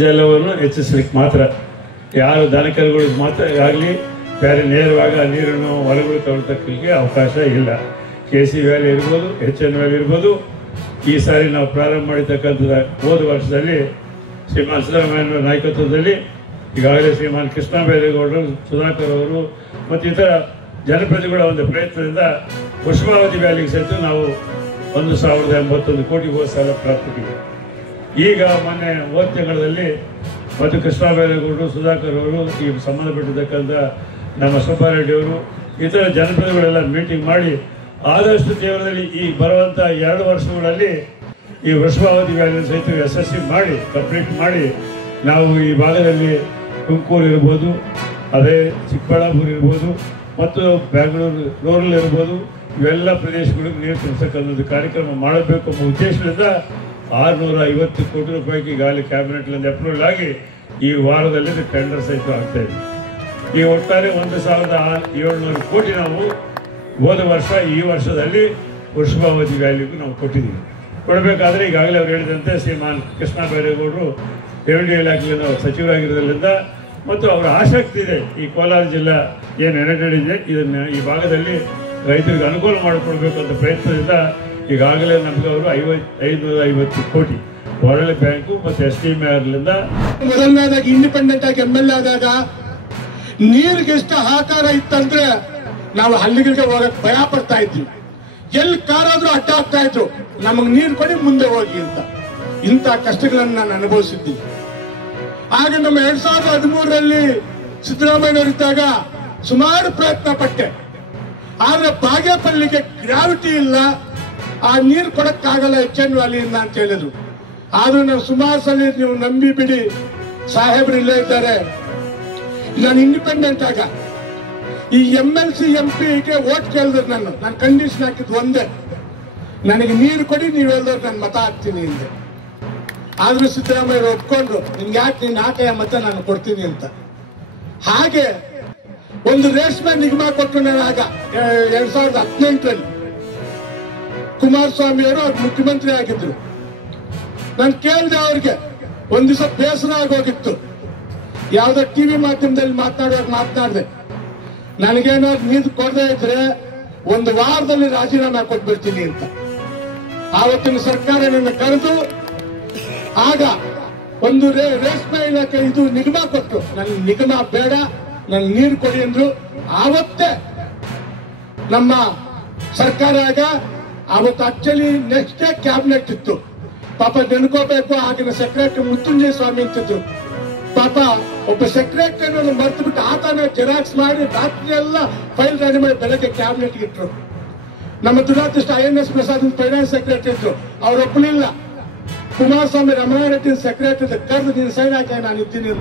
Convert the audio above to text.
ಜಲವನ್ನು ಹೆಚ್ಚಿಸಲಿಕ್ಕೆ ಮಾತ್ರ, ಯಾರು ದನಕರುಗಳಿಗೆ ಮಾತ್ರ ಆಗಲಿ ಬೇರೆ ನೇರವಾಗಿ ಆ ನೀರನ್ನು ಹೊಲಗಳು ತಗೊಳ್ತಕ್ಕಲಿಕ್ಕೆ ಅವಕಾಶ ಇಲ್ಲ. KC ವ್ಯಾಲಿ ಇರ್ಬೋದು, HN ವ್ಯಾಲಿ ಇರ್ಬೋದು. ಈ ಸಾರಿ ನಾವು ಪ್ರಾರಂಭ ಮಾಡಿರ್ತಕ್ಕಂಥದ್ದು ಹೋದ ವರ್ಷದಲ್ಲಿ ಶ್ರೀಮಾನ್ ಸಿದ್ದರಾಮಯ್ಯ ನಾಯಕತ್ವದಲ್ಲಿ ಈಗಾಗಲೇ ಶ್ರೀಮಾನ್ ಕೃಷ್ಣ ಬೈರೇಗೌಡರು, ಸುಧಾಕರ್ ಅವರು ಮತ್ತು ಇತರ ಜನಪ್ರತಿನಿಧಿಗಳ ಒಂದು ಪ್ರಯತ್ನದಿಂದ ಪುಷ್ಪಾವತಿ ವ್ಯಾಲಿಗೆ ಸಹಿತ ನಾವು 1081 ಕೋಟಿ ಹೋದ ಸಾಲ ಪ್ರಾಪ್ತಿಗೆ. ಈಗ ಮೊನ್ನೆ ಹೋದ ತಿಂಗಳಲ್ಲಿ ಮತ್ತು ಕೃಷ್ಣ ಬೈರೇಗೌಡರು, ಸುಧಾಕರ್ ಅವರು, ಈ ಸಂಬಂಧಪಟ್ಟಿರ್ತಕ್ಕಂಥ ನಮ್ಮ ಸುಬ್ಬಾರೆಡ್ಡಿ ಅವರು, ಇತರ ಜನಪ್ರತಿನಿಧಿಗಳೆಲ್ಲ ಮೀಟಿಂಗ್ ಮಾಡಿ ಆದಷ್ಟು ತೀವ್ರದಲ್ಲಿ ಈ ಬರುವಂಥ 2 ವರ್ಷಗಳಲ್ಲಿ ಈ ವೃಷಭಾವತಿ ವ್ಯಾಲಿಯನ್ನು ಸಹಿತ ಯಶಸ್ವಿ ಮಾಡಿ ಕಂಪ್ಲೀಟ್ ಮಾಡಿ ನಾವು ಈ ಭಾಗದಲ್ಲಿ ತುಮಕೂರು ಇರ್ಬೋದು, ಅದೇ ಚಿಕ್ಕಬಳ್ಳಾಪುರ ಇರ್ಬೋದು ಮತ್ತು ಬೆಂಗಳೂರು ರೂರಲ್ ಇರ್ಬೋದು, ಇವೆಲ್ಲ ಪ್ರದೇಶಗಳಿಗೆ ನೀರು ತುಂಬಿಸತಕ್ಕಂಥದ್ದು ಕಾರ್ಯಕ್ರಮ ಮಾಡಬೇಕು ಎಂಬ ಉದ್ದೇಶದಿಂದ 650 ಕೋಟಿ ರೂಪಾಯಿಗೆ ಈಗಾಗಲೇ ಕ್ಯಾಬಿನೆಟ್ಲಿಂದ ಅಪ್ರೂವಲ್ ಆಗಿ ಈ ವಾರದಲ್ಲಿ ಟೆಂಡರ್ ಸಹಿತ ಆಗ್ತಾ ಇದೆ. ಈ ಒಟ್ಟಾರೆ 1700 ಕೋಟಿ ನಾವು ಹೋದ ವರ್ಷ ಈ ವರ್ಷದಲ್ಲಿ ವೃಷಭಾವತಿ ವ್ಯಾಲಿಗೂ ನಾವು ಕೊಟ್ಟಿದ್ದೀವಿ. ಕೊಡಬೇಕಾದ್ರೆ ಈಗಾಗಲೇ ಅವ್ರು ಹೇಳಿದಂತೆ ಶ್ರೀಮಾನ್ ಕೃಷ್ಣ ಬೈರೇಗೌಡರು ರೆವಿನ್ಯೂ ಇಲಾಖೆಯಿಂದ ಸಚಿವರಾಗಿರೋದ್ರಿಂದ ಮತ್ತು ಅವರ ಆಸಕ್ತಿ ಇದೆ ಈ ಕೋಲಾರ ಜಿಲ್ಲಾ ಏನು ಇದೆ ಇದನ್ನು ಈ ಭಾಗದಲ್ಲಿ ರೈತರಿಗೆ ಅನುಕೂಲ ಮಾಡಿಕೊಡ್ಬೇಕು ಅಂತ ಪ್ರಯತ್ನದಿಂದ ಈಗಾಗಲೇ ನಮಗೆ ಅವರು 550 ಕೋಟಿ ವರ್ಲ್ಡ್ ಬ್ಯಾಂಕು ಮತ್ತು SDMRಲಿಂದ ಮೊದಲನೇದಾಗಿ ಇಂಡಿಪೆಂಡೆಂಟ್ ಆಗಿ MLA ಆದಾಗ ನೀರಿಗೆ ಎಷ್ಟು ಹಾಕಾರ ಇತ್ತಂದ್ರೆ ನಾವು ಹಳ್ಳಿಗಳಿಗೆ ಹೋಗಕ್ಕೆ ಭಯ ಪಡ್ತಾ ಇದ್ವಿ. ಎಲ್ಲಿ ಕಾರಾದ್ರೂ ಅಡ್ಡ ಆಗ್ತಾ ಇದ್ರು, ನಮಗೆ ನೀರು ಕೊಡಿ ಮುಂದೆ ಹೋಗಿ ಅಂತ. ಇಂಥ ಕಷ್ಟಗಳನ್ನು ನಾನು ಅನುಭವಿಸಿದ್ದೀನಿ. ಆಗ ನಮ್ಮ 2013ರಲ್ಲಿ ಸಿದ್ದರಾಮಯ್ಯನವರಿದ್ದಾಗ ಸುಮಾರು ಪ್ರಯತ್ನ ಪಟ್ಟೆ, ಆದ್ರೆ ಬಾಗೇಪಲ್ಲಿಗೆ ಗ್ರಾವಿಟಿ ಇಲ್ಲ, ಆ ನೀರು ಕೊಡಕ್ಕಾಗಲ್ಲ HN ವ್ಯಾಲಿಯಿಂದ ಅಂತ ಹೇಳಿದ್ರು. ಆದ್ರೂ ನಾವು ಸುಮಾರು ಸಲ ನೀವು ನಂಬಿ ಬಿಡಿ, ಸಾಹೇಬ್ರು ಇಲ್ಲೇ ಇದ್ದಾರೆ. ನಾನು ಇಂಡಿಪೆಂಡೆಂಟ್ ಆಗ ಈ MLC MP ವೋಟ್ ಕೇಳಿದ್ರು, ನಾನು ಕಂಡೀಷನ್ ಹಾಕಿದ್ದು ಒಂದೇ, ನನಗೆ ನೀರು ಕೊಡಿ, ನೀವು ಹೇಳಿದ್ರೆ ನಾನು ಮತ ಹಾಕ್ತೀನಿ ಅಂತ. ಆದ್ರೂ ಸಿದ್ದರಾಮಯ್ಯ ಒಪ್ಕೊಂಡ್ರು, ನಿನ್ಗೆ ಯಾಕೆ ನೀನು ಹಾಕಯ್ಯ ಮತ ನಾನು ಕೊಡ್ತೀನಿ ಅಂತ. ಹಾಗೆ ಒಂದು ರೇಷ್ಮೆ ನಿಗಮ ಕೊಟ್ಟು ನಾನು ಆಗ 2018ರಲ್ಲಿ ಕುಮಾರಸ್ವಾಮಿ ಅವರು ಅವ್ರು ಮುಖ್ಯಮಂತ್ರಿ ಆಗಿದ್ರು. ನಾನು ಕೇಳಿದೆ ಅವ್ರಿಗೆ, ಒಂದ್ ದಿವಸ ಬೇಸರ ಆಗೋಗಿತ್ತು, ಯಾವ್ದೋ TV ಮಾಧ್ಯಮದಲ್ಲಿ ಮಾತನಾಡಿದೆ, ನನಗೇನಾದ್ರು ನೀರು ಕೊಡದೇ ಇದ್ರೆ 1 ವಾರದಲ್ಲಿ ರಾಜೀನಾಮೆ ಕೊಟ್ಬಿಡ್ತೀನಿ ಅಂತ. ಆವತ್ತಿನ ಸರ್ಕಾರ ನನ್ನ ಕರೆದು ಆಗ ಒಂದು ರೇಷ್ಮೆ ಇಲಾಖೆ ಇದು ನಿಗಮ ಕೊಟ್ಟು, ನನ್ ನಿಗಮ ಬೇಡ, ನನ್ ನೀರು ಕೊಡಿ ಅಂದ್ರು. ಆವತ್ತೇ ನಮ್ಮ ಸರ್ಕಾರ ಆಗ ಅವತ್ತು ಆಕ್ಚುಲಿ ನೆಕ್ಸ್ಟ್ ಡೇ ಕ್ಯಾಬಿನೆಟ್ ಇತ್ತು. ಪಾಪ ನೆನ್ಕೋಬೇಕು, ಆಗಿನ ಸೆಕ್ರೆಟರಿ ಮುತ್ತುಂಜಯ ಸ್ವಾಮಿ ಅಂತಿದ್ರು. ಪಾಪ ಒಬ್ಬ ಸೆಕ್ರೆಟರಿ ಮರ್ತು ಬಿಟ್ಟು ಆತನ ಜೆರಾಕ್ಸ್ ಮಾಡಿ ರಾತ್ರಿ ಎಲ್ಲ ಫೈಲ್ ರೆಡಿ ಮಾಡಿ ಬೆಳಗ್ಗೆ ಕ್ಯಾಬಿನೆಟ್ ಇಟ್ರು. ನಮ್ಮ ದುರಾದೃಷ್ಟ INS ಪ್ರಸಾದ್ ಫೈನಾನ್ಸ್ ಸೆಕ್ರೆಟರಿ ಇದ್ರು, ಅವ್ರು ಒಪ್ಪಲಿಲ್ಲ. ಕುಮಾರಸ್ವಾಮಿ ರಮಣಾರೆಡ್ಡಿ ಸೆಕ್ರೆಟರಿ ಕರೆದು ನೀನು ಸೈನ್ ಹಾಕಿ ನಾನು ಇದ್ದೀನಿ.